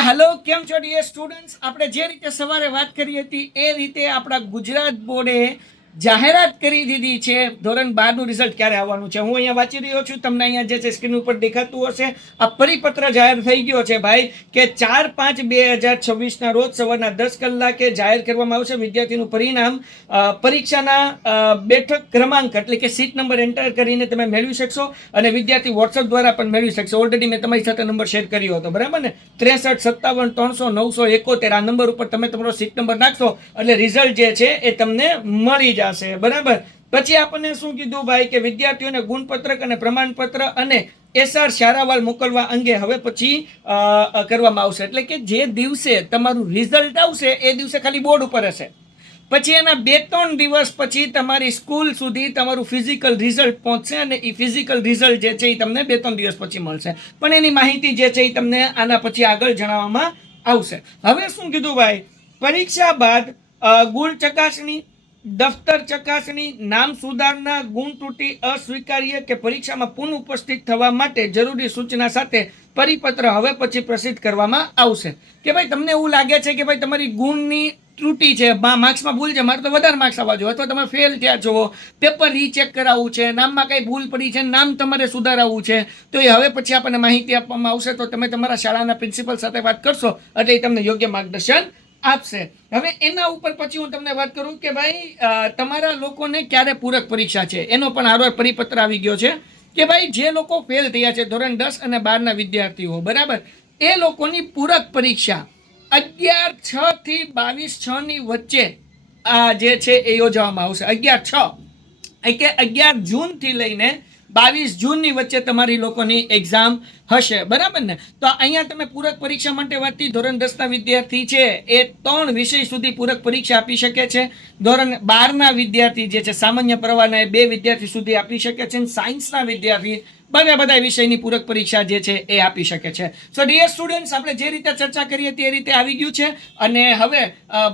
Hello, કેમ છો dear students? આપણે જે રીતે સવારે વાત કરી હતી એ રીતે આપણા ગુજરાત બોર્ડે જાહેરાત કરી દીધી છે ધોરણ 12 નું રિઝલ્ટ ક્યારે આવવાનું છે. હું અહીંયા વાંચી રહ્યો છું, તમને અહીંયા જે છે સ્ક્રીન ઉપર દેખાતું હશે. આ પરિપત્ર જાહેર થઈ ગયો છે ભાઈ કે 4/5/2026 ના રોજ સવારના 10 કલાકે જાહેર કરવામાં આવશે વિદ્યાર્થીનું પરિણામ. પરીક્ષાના બેઠક ક્રમાંક એટલે કે સીટ નંબર એન્ટર કરીને તમે મેળવી શકશો અને વિદ્યાર્થી વોટ્સઅપ દ્વારા પણ મેળવી શકશો. ઓલરેડી મેં તમારી સાથે નંબર શેર કર્યો હતો, બરાબર ને? 6357 300 901 આ નંબર ઉપર તમે તમારો સીટ નંબર નાખશો એટલે રિઝલ્ટ જે છે એ તમને મળી જશે, બરાબર. પછી આપણને શું કીધું ભાઈ કે વિદ્યાર્થીઓને ગુણપત્રક અને પ્રમાણપત્ર અને એસઆર શારાવાલ મોકલવા અંગે હવે પછી કરવામાં આવશે. એટલે કે જે દિવસે તમારું રિઝલ્ટ આવશે એ દિવસે ખાલી બોર્ડ ઉપર હશે, પછી એના 2-3 દિવસ પછી તમારી સ્કૂલ સુધી તમારું ફિઝિકલ રિઝલ્ટ પહોંચશે અને એ ફિઝિકલ રિઝલ્ટ જે છે એ તમને 2-3 દિવસ પછી મળશે. પણ એની માહિતી જે છે એ તમને આના પછી આગળ જણાવવામાં આવશે. હવે શું કીધું ભાઈ, પરીક્ષા બાદ ગુણ ચકાસણી, દફતર ચકાસણી, નામ સુધારણા, ગુણ ત્રુટિ અસ્વીકાર્ય કે પરીક્ષામાં પુનઃ ઉપસ્થિત થવા માટે જરૂરી સૂચના સાથે પરિપત્ર હવે પછી પ્રસિદ્ધ કરવામાં આવશે. કે ભાઈ તમને એવું લાગે છે કે ભાઈ તમારી ગુણની ત્રુટિ છે, માર્ક્સમાં ભૂલ છે, મારે તો વધારે માર્ક્સ આવવા જોઈએ, અથવા તમે ફેલ થયા છો, પેપર રીચેક કરાવવું છે, નામમાં કંઈ ભૂલ પડી છે, નામ તમારે સુધારવું છે, તો એ હવે પછી આપણને માહિતી આપવામાં આવશે. તો તમે તમારા શાળાના પ્રિન્સિપલ સાથે વાત કરશો એટલે એ તમને યોગ્ય માર્ગદર્શન આપશે. હવે એના ઉપર પછી હું તમને વાત કરું કે ભાઈ તમારા લોકોને ક્યારે પૂરક પરીક્ષા છે એનો પણ હારો પરિપત્ર આવી ગયો છે કે ભાઈ જે લોકો ફેલ થયા છે ધોરણ 10 અને 12 ના વિદ્યાર્થીઓ, બરાબર, એ લોકોની પૂરક પરીક્ષા 11/6 થી 22/6 ની વચ્ચે આ જે છે એ યોજવામાં આવશે. 11/6 કે 11 જૂન થી લઈને 22 જૂનની વચ્ચે તમારી લોકોની એક્ઝામ હશે, બરાબર ને? તો અહીંયા તમે પૂરક પરીક્ષા માટે વાતથી ધોરણ 10 ના વિદ્યાર્થી છે એ 3 વિષય સુધી પૂરક પરીક્ષા આપી શકે છે. ધોરણ 12 ના વિદ્યાર્થી જે છે સામાન્ય પ્રવાહના 2 વિદ્યાર્થી સુધી આપી શકે છે. સાયન્સના વિદ્યાર્થી બધા વિષયની પૂરક પરીક્ષા જે છે એ આપી શકે છે. સો ડિયર સ્ટુડન્ટ્સ, આપણે જે રીતે ચર્ચા કરી હતી એ રીતે આવી ગયું છે અને હવે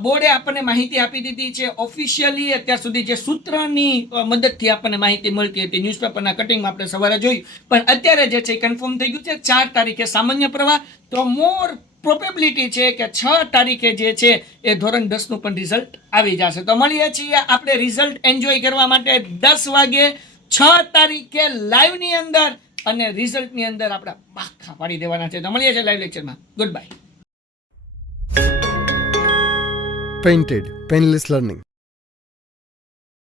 બોર્ડે આપણને માહિતી આપી દીધી છે ઓફિશિયલી. અત્યાર સુધી જે સૂત્રની મદદથી આપણને માહિતી મળતી હતી ન્યૂઝપેપરના કટિંગમાં આપણે સવારે જોયું, પણ અત્યારે જે છે કન્ફર્મ થઈ ગયું છે 4 તારીખે સામાન્ય પ્રવાહ. તો મોર પ્રોબેબિલિટી છે કે 6 તારીખે જે છે એ ધોરણ 10 નું પણ રિઝલ્ટ આવી જશે. તો મળીએ છીએ આપણે રિઝલ્ટ એન્જોય કરવા માટે 10 વાગે 6 તારીખે લાઈવની અંદર, અને રિઝલ્ટની અંદર આપણે પાખા પાડી દેવાના છે. તો મળીએ છીએ લાઈવ લેક્ચરમાં. Good bye. Painted Painless Learning.